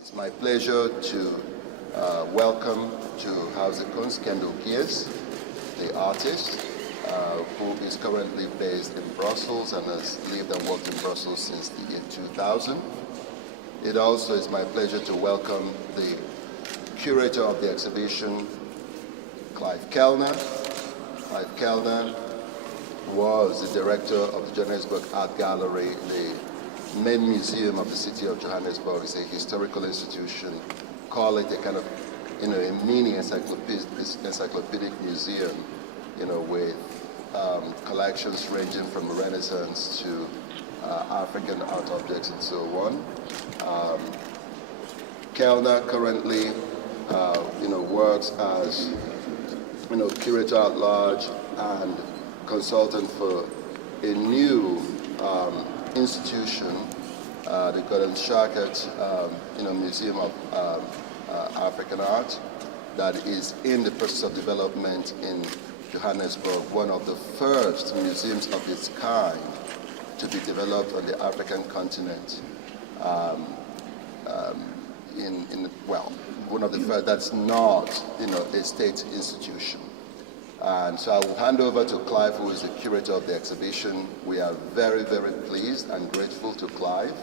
It's my pleasure to welcome to Haus Der Kunst Kendell Geers, the artist who is currently based in Brussels and has lived and worked in Brussels since the year 2000. It also is my pleasure to welcome the curator of the exhibition, Clive Kellner. Clive Kellner was the director of the Johannesburg Art Gallery, the main museum of the city of Johannesburg. It's a historical institution. Call it a kind of, a mini encyclopedic museum, with collections ranging from Renaissance to African art objects and so on. Kellner currently, works as, curator at large and consultant for a new institution, the Gordon Shackett, Museum of African Art, that is in the process of development in Johannesburg, one of the first museums of its kind to be developed on the African continent. One of the first that's not, a state institution. And so I will hand over to Clive, who is the curator of the exhibition. We are very, very pleased and grateful to Clive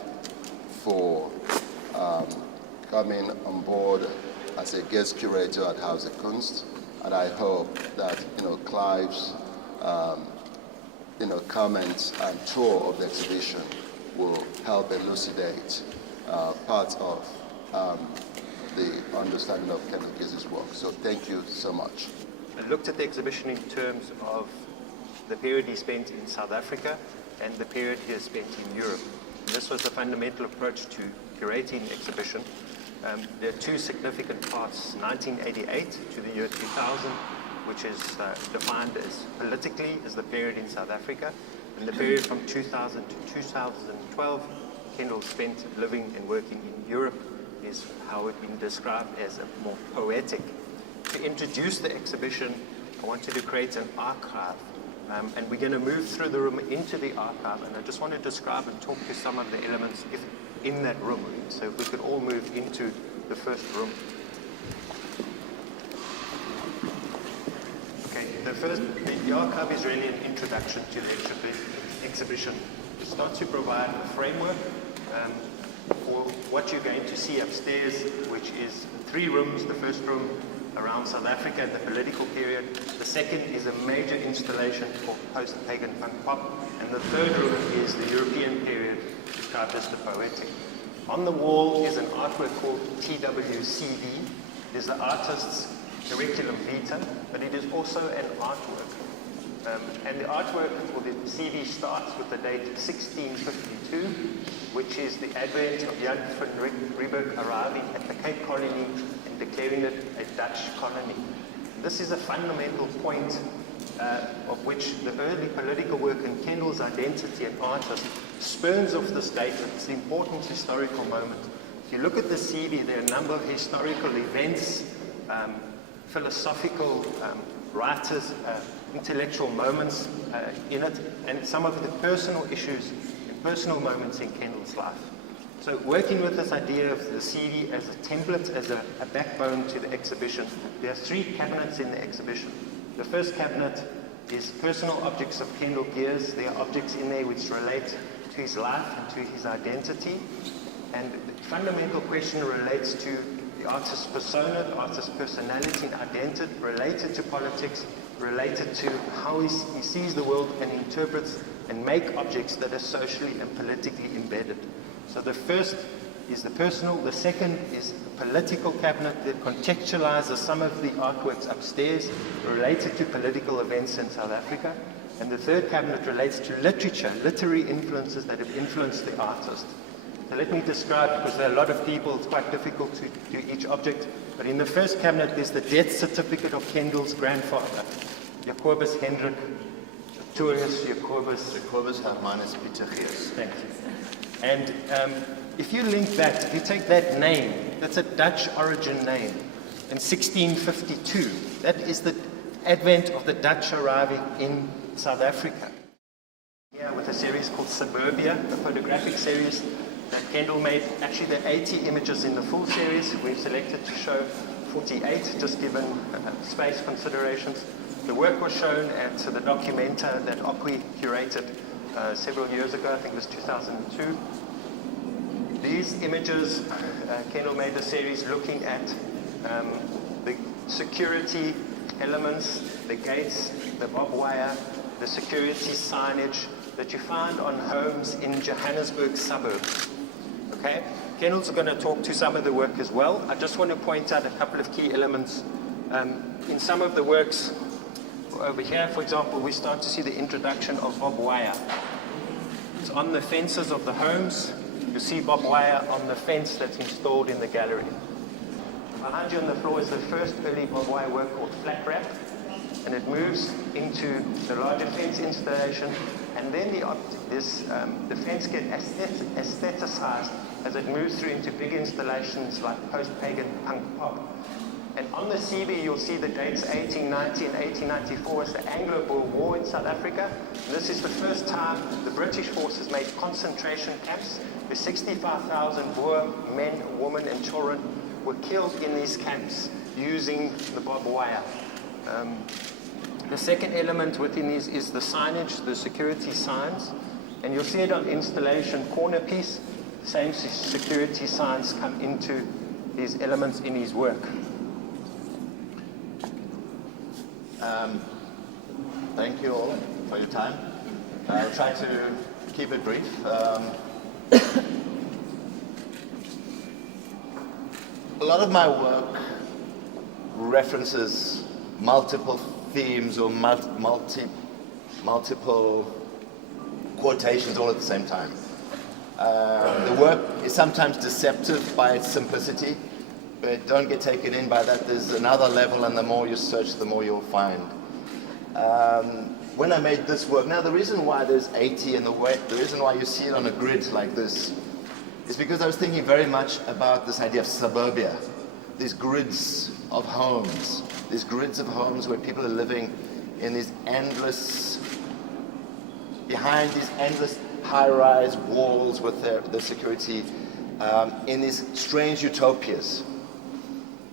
for coming on board as a guest curator at Haus Der Kunst. And I hope that, Clive's, comments and tour of the exhibition will help elucidate parts of the understanding of Kendell Geers' work. So thank you so much. I looked at the exhibition in terms of the period he spent in South Africa and the period he has spent in Europe. And this was the fundamental approach to curating the exhibition. There are two significant parts, 1988 to the year 2000, which is defined as politically as the period in South Africa, and the period from 2000 to 2012, Kendell spent living and working in Europe, is how it's been described as a more poetic. To introduce the exhibition, I wanted to create an archive, and we're going to move through the room into the archive, and I just want to describe and talk to some of the elements in that room. So if we could all move into the first room. Okay, the archive is really an introduction to the exhibition. It's not to provide a framework for what you're going to see upstairs, which is 3 rooms. The first room around South Africa and the political period. The second is a major installation for post-pagan punk pop. And the third room is the European period, described as the poetic. On the wall is an artwork called TWCV. It is the artist's curriculum vitae, but it is also an artwork. And the artwork, or the CV, starts with the date 1652, which is the advent of Jan van Riebeeck arriving at the Cape Colony and declaring it a Dutch colony. This is a fundamental point of which the early political work and Kendell's identity and artist spurns off this date. It's an important historical moment. If you look at the CV, there are a number of historical events, philosophical writers, intellectual moments in it, and some of the personal issues and personal moments in Kendell's life. So working with this idea of the CV as a template, as a backbone to the exhibition, there are 3 cabinets in the exhibition. The first cabinet is personal objects of Kendell Geers. There are objects in there which relate to his life and to his identity. And the fundamental question relates to the artist's persona, the artist's personality and identity, related to politics, related to how he sees the world and interprets and make objects that are socially and politically embedded. So the first is the personal, the second is the political cabinet that contextualizes some of the artworks upstairs related to political events in South Africa. And the third cabinet relates to literature, literary influences that have influenced the artist. So let me describe, because there are a lot of people, it's quite difficult to do each object. But in the first cabinet, there's the death certificate of Kendell's grandfather, Jacobus Hendrik Tourius Jacobus Hermanus Pieter Geers. Thank you. And if you link that, if you take that name, that's a Dutch origin name, in 1652, that is the advent of the Dutch arriving in South Africa. Here with a series called Suburbia, a photographic series that Kendell made. Actually, there are 80 images in the full series. We've selected to show 48, just given space considerations. The work was shown at the Documenta that Okwui curated several years ago, I think it was 2002. These images, Kendell made a series looking at the security elements, the gates, the barbed wire, the security signage that you find on homes in Johannesburg suburbs. Okay? Kendell's going to talk to some of the work as well. I just want to point out a couple of key elements. In some of the works over here, for example, we start to see the introduction of barbed wire. It's on the fences of the homes. You see barbed wire on the fence that's installed in the gallery. Behind you on the floor is the first early barbed wire work called Flat Wrap, and it moves into the larger fence installation, and then the fence gets aestheticized as it moves through into big installations like post-pagan punk pop. And on the CB, you'll see the dates 1890 and 1894 as the Anglo-Boer War in South Africa. And this is the first time the British forces made concentration camps, where 65,000 Boer men, women, and children were killed in these camps using the barbed wire. The second element within these is the signage, the security signs. And you'll see it on installation corner piece. Same security signs come into these elements in his work. Thank you all for your time. I'll try to keep it brief. A lot of my work references multiple themes or multiple quotations all at the same time. The work is sometimes deceptive by its simplicity, but don't get taken in by that. There's another level, and the more you search, the more you'll find. When I made this work, now the reason why there's 80 and the reason why you see it on a grid like this is because I was thinking very much about this idea of suburbia, these grids of homes, where people are living in these behind these endless high-rise walls with their security, in these strange utopias.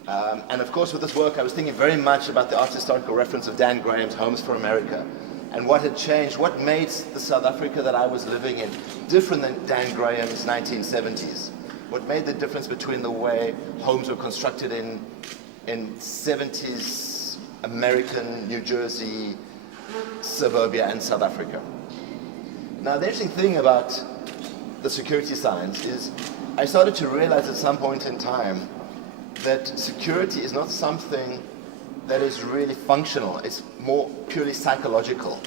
And of course, with this work, I was thinking very much about the art historical reference of Dan Graham's Homes for America, and what had changed, what made the South Africa that I was living in different than Dan Graham's 1970s. What made the difference between the way homes were constructed in 70s American, New Jersey, suburbia, and South Africa. Now, the interesting thing about the security signs is I started to realize at some point in time that security is not something that is really functional. It's more purely psychological.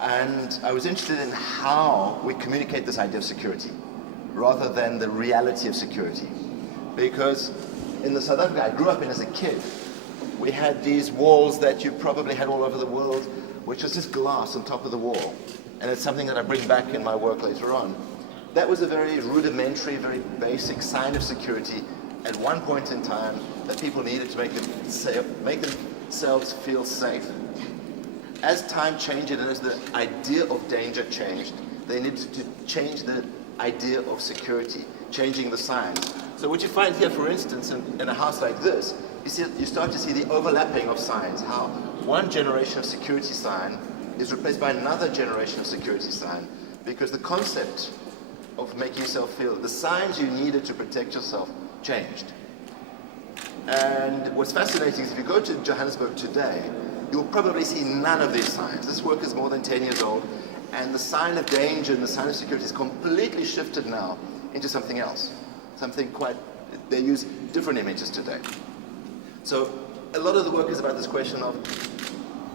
And I was interested in how we communicate this idea of security rather than the reality of security. Because in the South Africa I grew up in as a kid, we had these walls that you probably had all over the world, which was just glass on top of the wall. And it's something that I bring back in my work later on. That was a very rudimentary, very basic sign of security at one point in time that people needed to make themselves feel safe. As time changed and as the idea of danger changed, they needed to change the idea of security, changing the signs. So what you find here, for instance, in a house like this, you start to see the overlapping of signs, how one generation of security sign is replaced by another generation of security sign, because the concept of making yourself feel, the signs you needed to protect yourself changed. And what's fascinating is if you go to Johannesburg today, you'll probably see none of these signs. This work is more than 10 years old, and the sign of danger and the sign of security is completely shifted now into something else. They use different images today. So a lot of the work is about this question of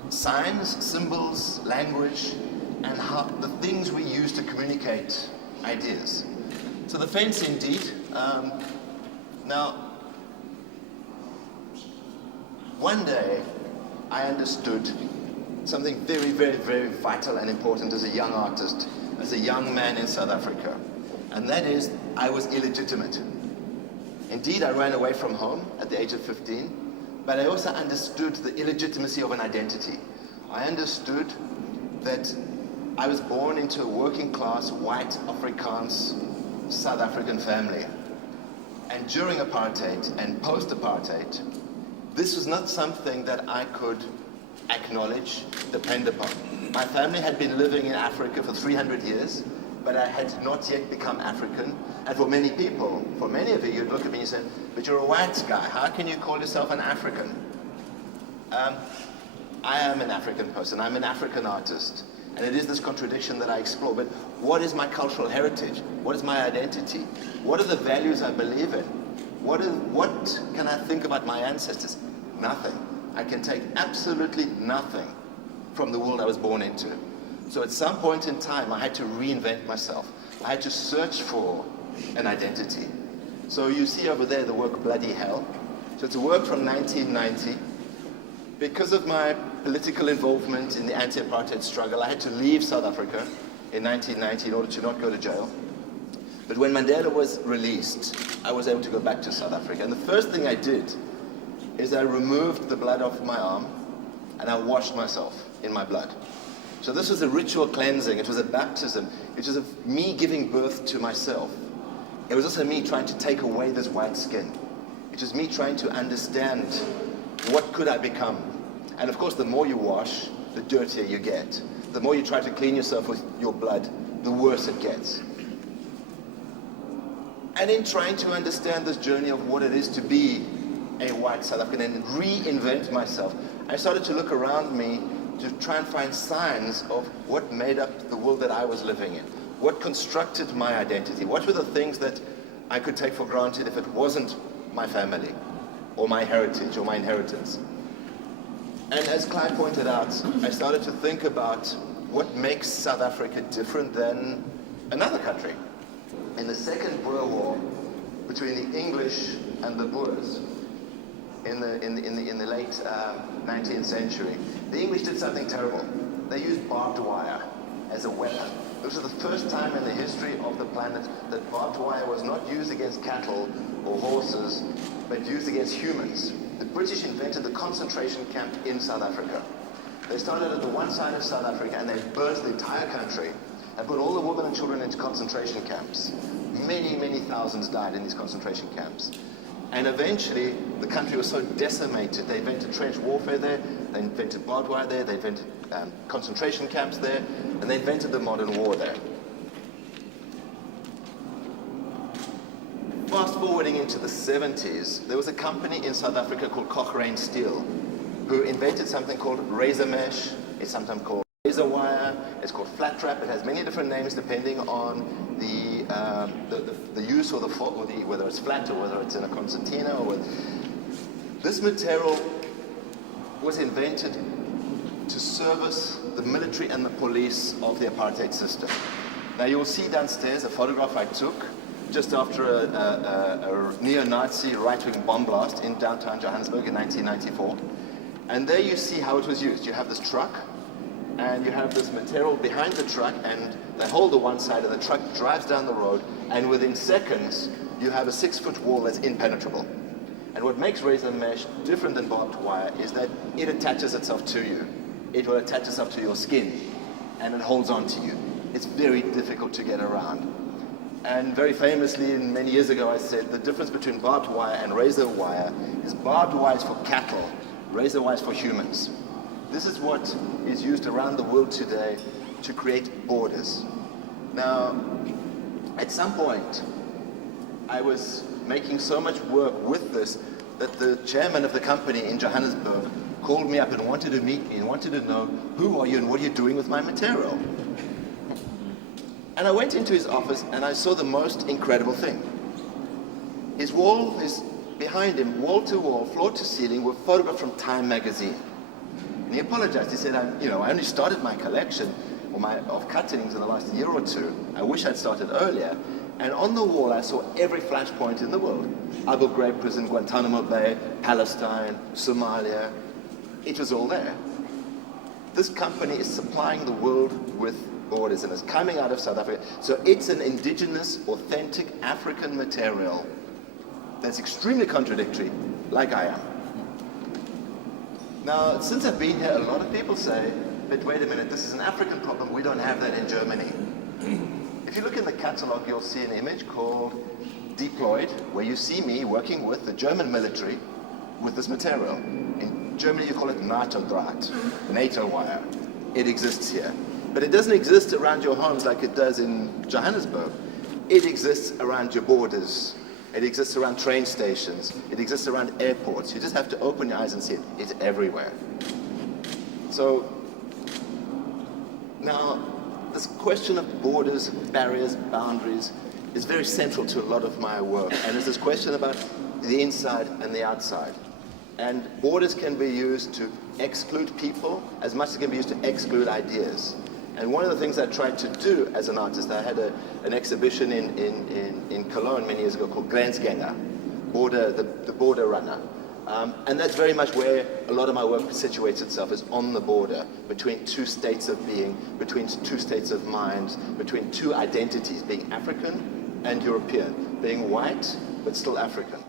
signs, symbols, language, and how the things we use to communicate ideas. So the fence, indeed. Now, one day I understood something very, very, very vital and important as a young artist, as a young man in South Africa, and that is I was illegitimate. Indeed, I ran away from home at the age of 15, but I also understood the illegitimacy of an identity. I understood that I was born into a working class, white Afrikaans South African family. And during apartheid and post-apartheid, this was not something that I could acknowledge, depend upon. My family had been living in Africa for 300 years, but I had not yet become African. And for many people, for many of you, you'd look at me and say, but you're a white guy, how can you call yourself an African? I am an African person, I'm an African artist. And it is this contradiction that I explore. But what is my cultural heritage? What is my identity? What are the values I believe in? What can I think about my ancestors? Nothing. I can take absolutely nothing from the world I was born into. So at some point in time, I had to reinvent myself. I had to search for an identity. So you see over there the work Bloody Hell. So it's a work from 1990. Because of my political involvement in the anti-apartheid struggle, I had to leave South Africa in 1990 in order to not go to jail. But when Mandela was released, I was able to go back to South Africa. And the first thing I did is I removed the blood off my arm and I washed myself in my blood. So this was a ritual cleansing. It was a baptism. It was me giving birth to myself. It was also me trying to take away this white skin. It was me trying to understand what could I become. And of course, the more you wash, the dirtier you get. The more you try to clean yourself with your blood, the worse it gets. And in trying to understand this journey of what it is to be a white South African and reinvent myself, I started to look around me to try and find signs of what made up the world that I was living in. What constructed my identity? What were the things that I could take for granted if it wasn't my family, or my heritage, or my inheritance? And as Clive pointed out, I started to think about what makes South Africa different than another country. In the Second Boer War, between the English and the Boers, in the late 19th century, the English did something terrible. They used barbed wire as a weapon. This was the first time in the history of the planet that barbed wire was not used against cattle or horses, but used against humans. The British invented the concentration camp in South Africa. They started at the one side of South Africa and they burnt the entire country and put all the women and children into concentration camps. Many, many thousands died in these concentration camps. And eventually, the country was so decimated, they invented trench warfare there, they invented barbed wire there, they invented concentration camps there, and they invented the modern war there. Fast forwarding into the 70s, there was a company in South Africa called Cochrane Steel, who invented something called razor mesh. It's sometimes called razor wire, it's called flat wrap. It has many different names depending on the use or whether it's flat or whether it's in a concertina. This material was invented to service the military and the police of the apartheid system. Now you'll see downstairs a photograph I took just after a neo-Nazi right-wing bomb blast in downtown Johannesburg in 1994. And there you see how it was used. You have this truck, and you have this material behind the truck, and they hold the one side, and the truck drives down the road, and within seconds, you have a 6-foot wall that's impenetrable. And what makes razor mesh different than barbed wire is that it attaches itself to you. It will attach itself to your skin, and it holds on to you. It's very difficult to get around. And very famously, many years ago, I said the difference between barbed wire and razor wire is barbed wire is for cattle, razor wire is for humans. This is what is used around the world today to create borders. Now, at some point, I was making so much work with this that the chairman of the company in Johannesburg called me up and wanted to meet me and wanted to know, who are you and what are you doing with my material? And I went into his office and I saw the most incredible thing. His wall is behind him, wall to wall, floor to ceiling, were photographs from Time magazine. And he apologized. He said, I only started my collection of cuttings in the last year or two. I wish I'd started earlier. And on the wall, I saw every flashpoint in the world. Abu Ghraib prison, Guantanamo Bay, Palestine, Somalia. It was all there. This company is supplying the world with borders, and it's coming out of South Africa. So it's an indigenous, authentic African material that's extremely contradictory, like I am. Now, since I've been here, a lot of people say, but wait a minute, this is an African problem, we don't have that in Germany. If you look in the catalog, you'll see an image called Deployed, where you see me working with the German military with this material. In Germany, you call it NATO-Draht, NATO wire. It exists here. But it doesn't exist around your homes like it does in Johannesburg. It exists around your borders. It exists around train stations. It exists around airports. You just have to open your eyes and see it. It's everywhere. So now, this question of borders, barriers, boundaries is very central to a lot of my work. And there's this question about the inside and the outside. And borders can be used to exclude people as much as it can be used to exclude ideas. And one of the things I tried to do as an artist, I had an exhibition in Cologne many years ago called Grenzgänger, the border runner. And that's very much where a lot of my work situates itself, is on the border between two states of being, between two states of mind, between two identities, being African and European, being white but still African.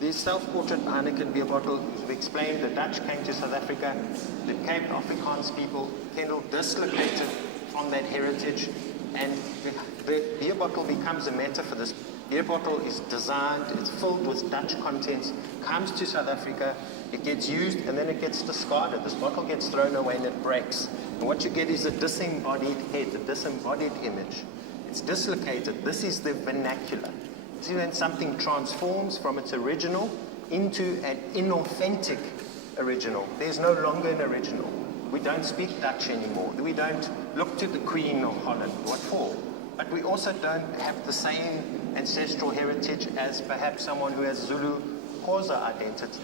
The self-portrait Heineken beer bottle, as we explained, the Dutch came to South Africa, the Cape Afrikaans people, Kendell dislocated from that heritage, and the beer bottle becomes a metaphor. This beer bottle is designed, it's filled with Dutch contents, comes to South Africa, it gets used, and then it gets discarded. This bottle gets thrown away and it breaks. And what you get is a disembodied head, a disembodied image. It's dislocated. This is the vernacular. See, when something transforms from its original into an inauthentic original. There's no longer an original. We don't speak Dutch anymore. We don't look to the Queen of Holland. What for? But we also don't have the same ancestral heritage as perhaps someone who has Zulu Xhosa identity.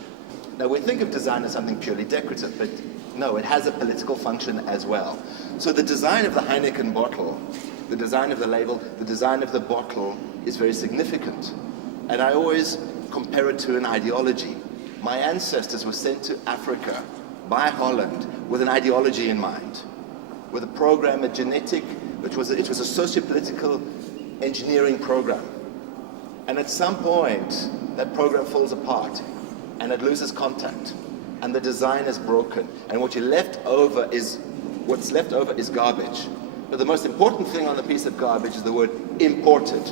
Now, we think of design as something purely decorative, but no, it has a political function as well. So the design of the Heineken bottle, the design of the label, the design of the bottle is very significant. And I always compare it to an ideology. My ancestors were sent to Africa by Holland with an ideology in mind, with a program, a genetic, it was a socio-political engineering program. And at some point, that program falls apart and it loses contact and the design is broken. And what's left over is garbage. But the most important thing on the piece of garbage is the word imported.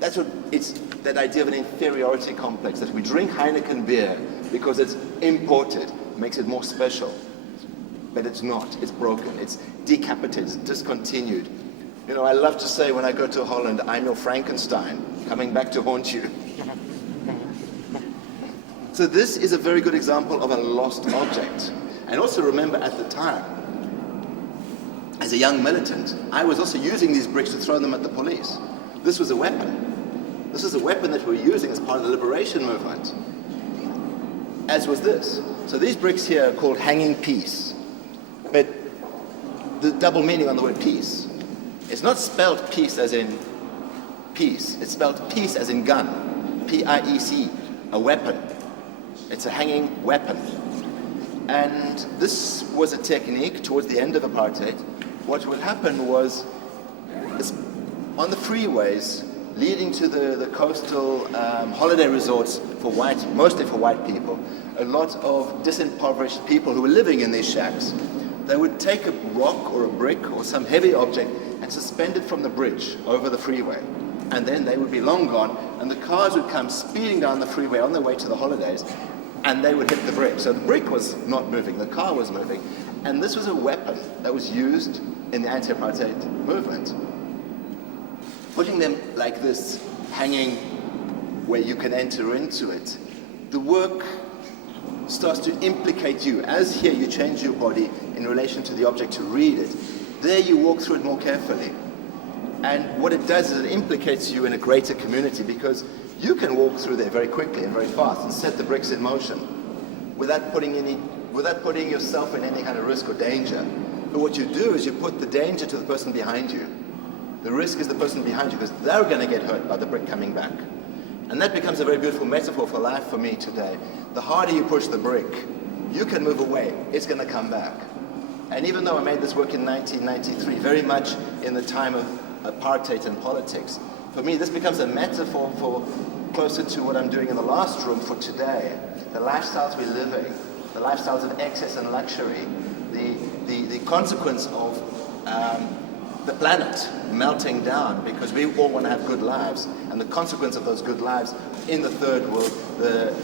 That's what it's that idea of an inferiority complex, that we drink Heineken beer because it's imported, makes it more special. But it's not, it's broken, it's decapitated, it's discontinued. You know, I love to say when I go to Holland, I'm your Frankenstein, coming back to haunt you. So this is a very good example of a lost object. And also remember at the time, as a young militant, I was also using these bricks to throw them at the police. This was a weapon. This is a weapon that we're using as part of the liberation movement, as was this. So these bricks here are called hanging peace. But the double meaning on the word peace, it's not spelled peace as in peace. It's spelled peace as in gun, P-I-E-C, a weapon. It's a hanging weapon. And this was a technique towards the end of apartheid. What would happen was, on the freeways leading to the coastal holiday resorts for mostly for white people, a lot of disimpoverished people who were living in these shacks, they would take a rock or a brick or some heavy object and suspend it from the bridge over the freeway. And then they would be long gone, and the cars would come speeding down the freeway on their way to the holidays, and they would hit the brick. So the brick was not moving, the car was moving. And this was a weapon that was used in the anti-apartheid movement. Putting them like this, hanging where you can enter into it, the work starts to implicate you. As here you change your body in relation to the object to read it, there you walk through it more carefully. And what it does is it implicates you in a greater community, because you can walk through there very quickly and very fast and set the bricks in motion without putting yourself in any kind of risk or danger. But what you do is you put the danger to the person behind you. The risk is the person behind you, because they're going to get hurt by the brick coming back. And that becomes a very beautiful metaphor for life for me today. The harder you push the brick, you can move away, it's going to come back. And even though I made this work in 1993, very much in the time of apartheid and politics, for me this becomes a metaphor for closer to what I'm doing in the last room for today. The lifestyles we're living, the lifestyles of excess and luxury, the consequence of the planet melting down, because we all want to have good lives, and the consequence of those good lives in the third world,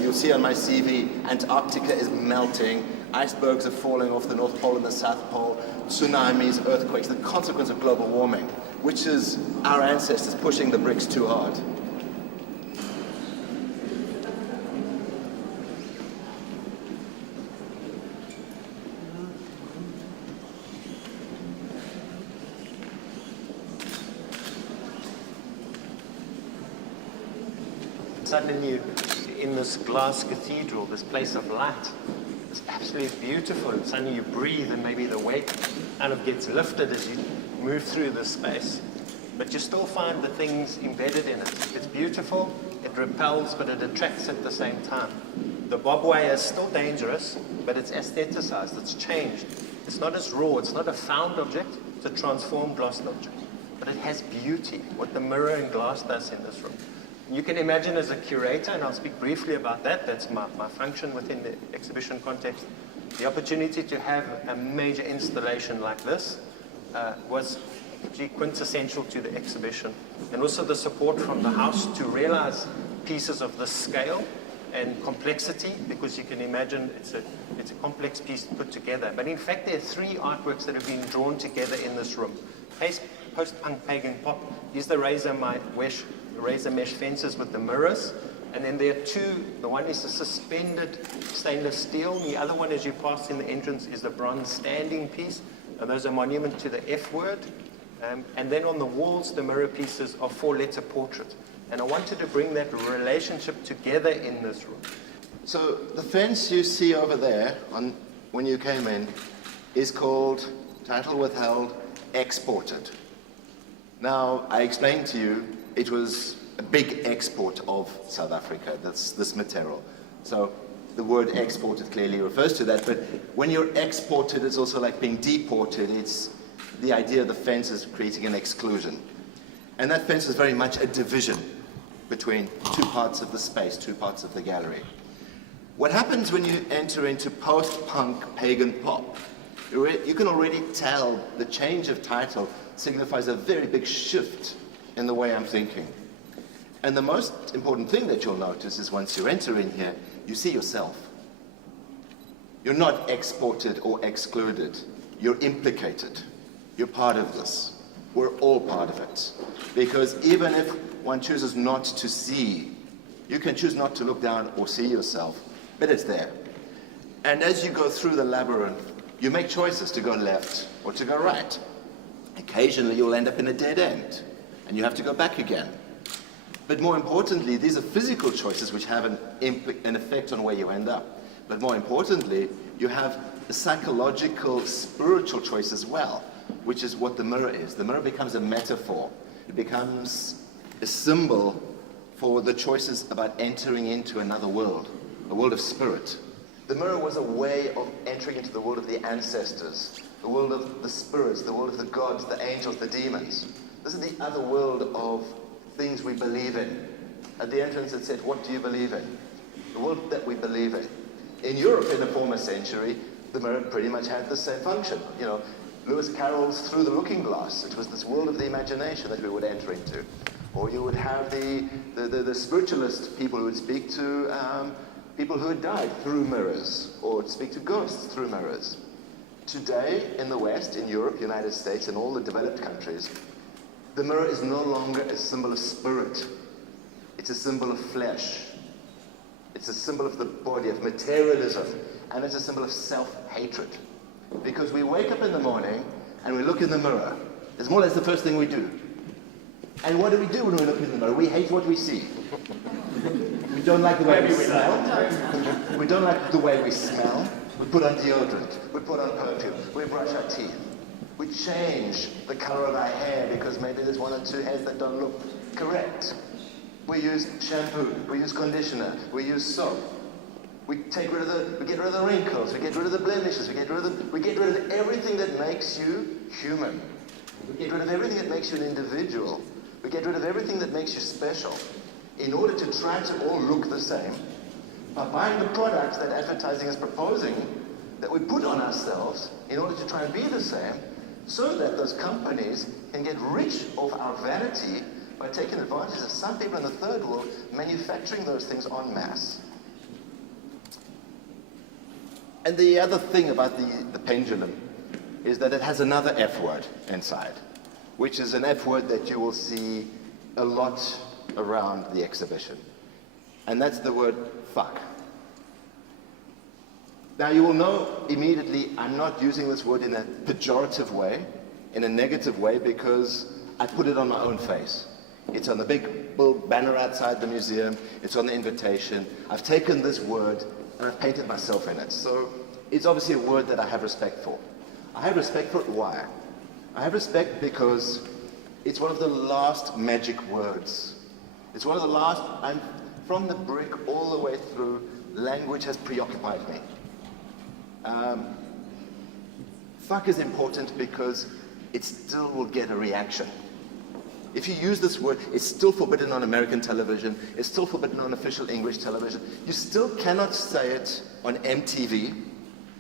you'll see on my CV, Antarctica is melting, icebergs are falling off the North Pole and the South Pole, tsunamis, earthquakes, the consequence of global warming, which is our ancestors pushing the bricks too hard. Suddenly you're in this glass cathedral, this place of light. It's absolutely beautiful, and suddenly you breathe and maybe the weight kind of gets lifted as you move through this space. But you still find the things embedded in it. It's beautiful, it repels, but it attracts at the same time. The bobway is still dangerous, but it's aestheticized, it's changed. It's not as raw, it's not a found object, it's a transformed lost object. But it has beauty, what the mirror and glass does in this room. You can imagine as a curator, and I'll speak briefly about that, that's my function within the exhibition context, the opportunity to have a major installation like this was actually quintessential to the exhibition. And also the support from the house to realize pieces of this scale and complexity, because you can imagine it's a complex piece put together. But in fact, there are 3 artworks that have been drawn together in this room. Post-punk pagan pop, use the razor mesh fences with the mirrors, and then there are 2. The one is a suspended stainless steel, and the other one, as you pass in the entrance, is the bronze standing piece, and those are monument to the F word. And then on the walls, the mirror pieces are 4-letter portrait. And I wanted to bring that relationship together in this room. So the fence you see over there, when you came in, is called, title withheld, exported. Now, I explained to you, it was a big export of South Africa, that's this material. So the word exported clearly refers to that, but when you're exported, it's also like being deported. It's the idea of the fence is creating an exclusion. And that fence is very much a division between 2 parts of the space, 2 parts of the gallery. What happens when you enter into post-punk pagan pop? You can already tell the change of title signifies a very big shift in the way I'm thinking. And the most important thing that you'll notice is once you enter in here, you see yourself. You're not exported or excluded. You're implicated. You're part of this. We're all part of it. Because even if one chooses not to see, you can choose not to look down or see yourself, but it's there. And as you go through the labyrinth, you make choices to go left or to go right. Occasionally you'll end up in a dead end, and you have to go back again. But more importantly, these are physical choices which have an effect on where you end up. But more importantly, you have a psychological, spiritual choice as well, which is what the mirror is. The mirror becomes a metaphor. It becomes a symbol for the choices about entering into another world, a world of spirit. The mirror was a way of entering into the world of the ancestors, the world of the spirits, the world of the gods, the angels, the demons. This is the other world of things we believe in. At the entrance it said, what do you believe in? The world that we believe in. In Europe in the former century, the mirror pretty much had the same function. You know, Lewis Carroll's Through the Looking Glass. It was this world of the imagination that we would enter into. Or you would have the spiritualist people who would speak to people who had died through mirrors, or speak to ghosts through mirrors. Today, in the West, in Europe, United States, and all the developed countries, the mirror is no longer a symbol of spirit. It's a symbol of flesh. It's a symbol of the body, of materialism, and it's a symbol of self-hatred. Because we wake up in the morning and we look in the mirror. It's more or less the first thing we do. And what do we do when we look in the mirror? We hate what we see. We don't like the way we smell. We don't like the way we smell. We put on deodorant. We put on perfume. We brush our teeth. We change the color of our hair because maybe there's 1 or 2 hairs that don't look correct. We use shampoo. We use conditioner. We use soap. We get rid of the wrinkles. We get rid of the blemishes. We get rid of everything that makes you human. We get rid of everything that makes you an individual. We get rid of everything that makes you special in order to try to all look the same. By buying the products that advertising is proposing, that we put on ourselves in order to try and be the same, so that those companies can get rich off our vanity by taking advantage of some people in the third world manufacturing those things en masse. And the other thing about the pendulum is that it has another F word inside, which is an F word that you will see a lot around the exhibition. And that's the word fuck. Now you will know immediately I'm not using this word in a pejorative way, in a negative way, because I put it on my own face. It's on the big banner outside the museum, it's on the invitation. I've taken this word and I've painted myself in it. So it's obviously a word that I have respect for. I have respect for it, why? I have respect because it's one of the last magic words. It's one of the last, from the brick all the way through, language has preoccupied me. Fuck is important because it still will get a reaction. If you use this word, it's still forbidden on American television, it's still forbidden on official English television. You still cannot say it on MTV,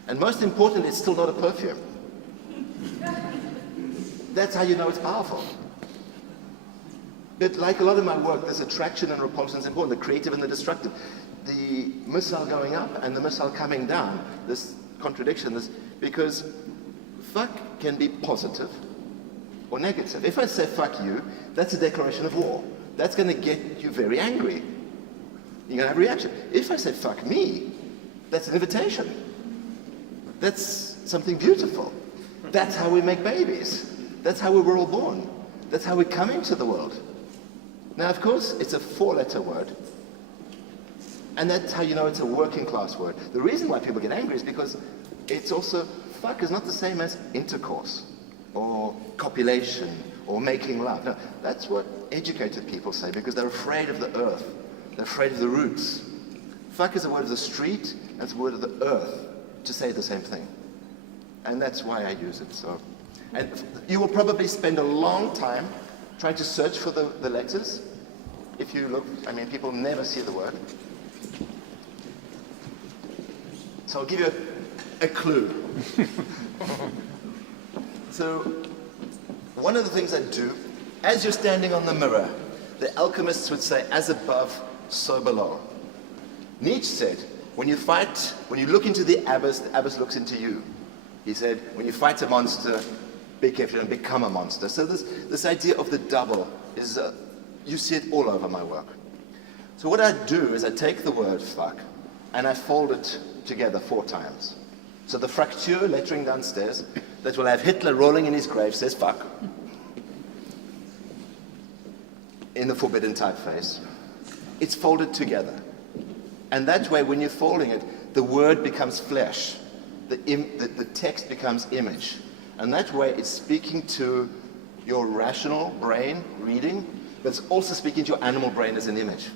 and most important, it's still not a perfume. That's how you know it's powerful. But like a lot of my work, this attraction and repulsion is important, the creative and the destructive. The missile going up and the missile coming down, this contradiction, because fuck can be positive or negative. If I say fuck you, that's a declaration of war. That's going to get you very angry. You're going to have a reaction. If I say fuck me, that's an invitation. That's something beautiful. That's how we make babies. That's how we were all born. That's how we come into the world. Now, of course, it's a 4-letter word. And that's how you know it's a working class word. The reason why people get angry is because it's also, fuck is not the same as intercourse or copulation or making love. No, that's what educated people say because they're afraid of the earth. They're afraid of the roots. Fuck is a word of the street and it's a word of the earth to say the same thing. And that's why I use it. So, and you will probably spend a long time trying to search for the letters. If you look, I mean, people never see the word. So I'll give you a clue. So one of the things I do, as you're standing on the mirror, the alchemists would say, as above, so below. Nietzsche said, when you look into the abyss looks into you. He said, when you fight a monster, be careful and become a monster. So this idea of the double is, you see it all over my work. So what I do is I take the word fuck and I fold it together 4 times. So the fracture lettering downstairs that will have Hitler rolling in his grave says fuck in the forbidden typeface. It's folded together. And that way when you're folding it, the word becomes flesh. The text becomes image. And that way it's speaking to your rational brain reading, but it's also speaking to your animal brain as an image.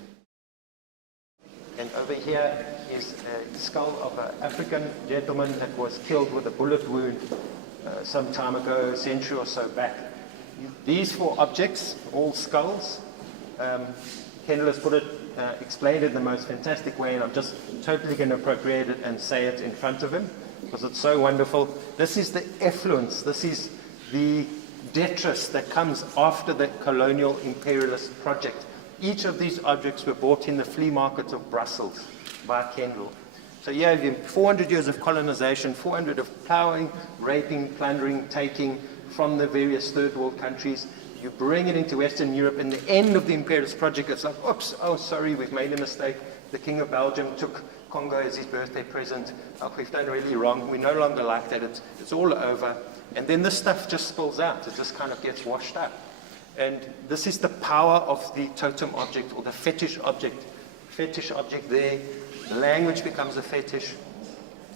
And over here is a skull of an African gentleman that was killed with a bullet wound some time ago, a century or so back. These 4 objects, all skulls, Kendell has explained it in the most fantastic way, and I'm just totally going to appropriate it and say it in front of him, because it's so wonderful. This is the effluence, this is the detritus that comes after the colonial imperialist project. Each of these objects were bought in the flea market of Brussels by Kendell. So yeah, you have 400 years of colonization, 400 of plowing, raping, plundering, taking from the various third world countries. You bring it into Western Europe, and the end of the imperialist project, it's like, oops, oh sorry, we've made a mistake. The King of Belgium took Congo as his birthday present. Oh, we've done really wrong. We no longer like that. It's all over. And then this stuff just spills out. It just kind of gets washed up. And this is the power of the totem object or the fetish object. Fetish object there. The language becomes a fetish.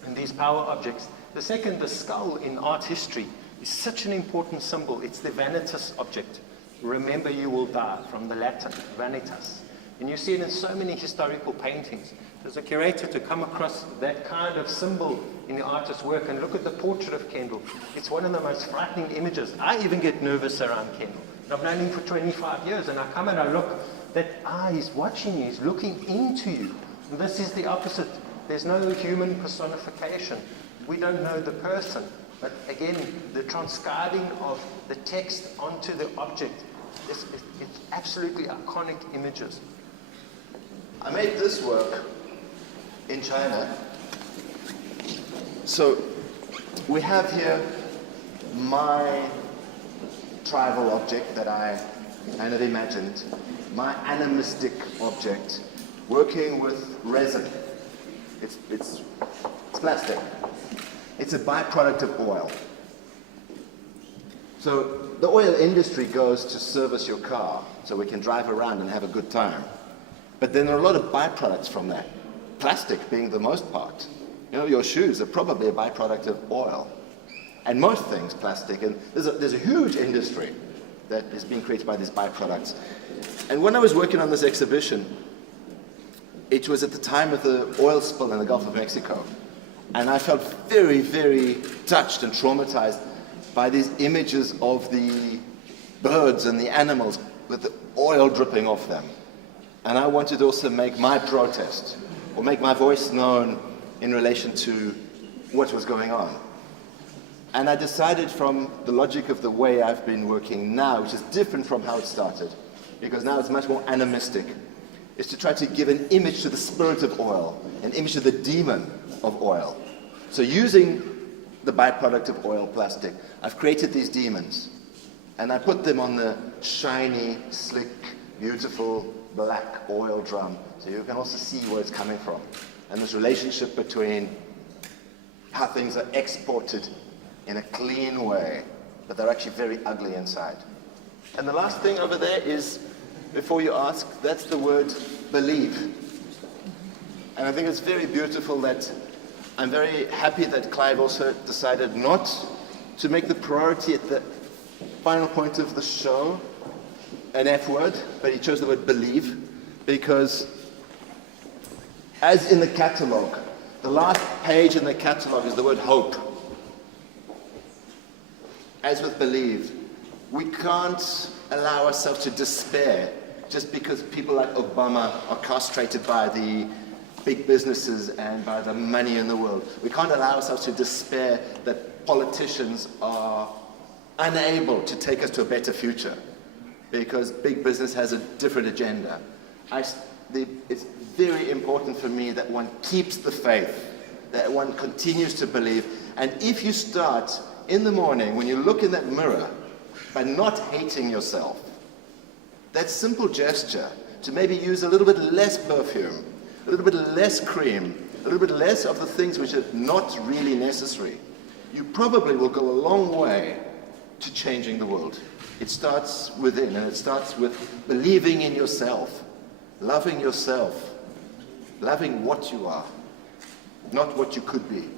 And these power objects. The second, the skull in art history, is such an important symbol. It's the vanitas object. Remember you will die, from the Latin, vanitas. And you see it in so many historical paintings. As a curator, to come across that kind of symbol in the artist's work and look at the portrait of Kendell, it's one of the most frightening images. I even get nervous around Kendell. I've known him for 25 years, and I come and I look, that he's watching you, he's looking into you. And this is the opposite. There's no human personification. we don't know the person. But again, the transcribing of the text onto the object, it's absolutely iconic images. I made this work in China. So we have here my tribal object that I kind of imagined, my animistic object, working with resin. It's plastic. It's a byproduct of oil. So the oil industry goes to service your car so we can drive around and have a good time. But then there are a lot of byproducts from that, plastic being the most part. You know, your shoes are probably a byproduct of oil. And most things plastic. And there's a huge industry that is being created by these byproducts. And when I was working on this exhibition, it was at the time of the oil spill in the Gulf of Mexico. And I felt very, very touched and traumatized by these images of the birds and the animals with the oil dripping off them. And I wanted to also make my protest, or make my voice known in relation to what was going on. And I decided, from the logic of the way I've been working now, which is different from how it started, because now it's much more animistic, is to try to give an image to the spirit of oil, an image to the demon of oil. So using the byproduct of oil, plastic, I've created these demons. And I put them on the shiny, slick, beautiful black oil drum, so you can also see where it's coming from. And this relationship between how things are exported in a clean way, but they're actually very ugly inside. And the last thing over there is, before you ask, that's the word believe. And I think it's very beautiful that I'm very happy that Clive also decided not to make the priority at the final point of the show an F word, but he chose the word believe, because as in the catalog, the last page in the catalog is the word hope. As with believe, we can't allow ourselves to despair just because people like Obama are castrated by the big businesses and by the money in the world. We can't allow ourselves to despair that politicians are unable to take us to a better future because big business has a different agenda. It's very important for me that one keeps the faith, that one continues to believe. And if you start in the morning, when you look in that mirror, by not hating yourself, that simple gesture to maybe use a little bit less perfume, a little bit less cream, a little bit less of the things which are not really necessary, you probably will go a long way to changing the world. It starts within, and it starts with believing in yourself, loving what you are, not what you could be.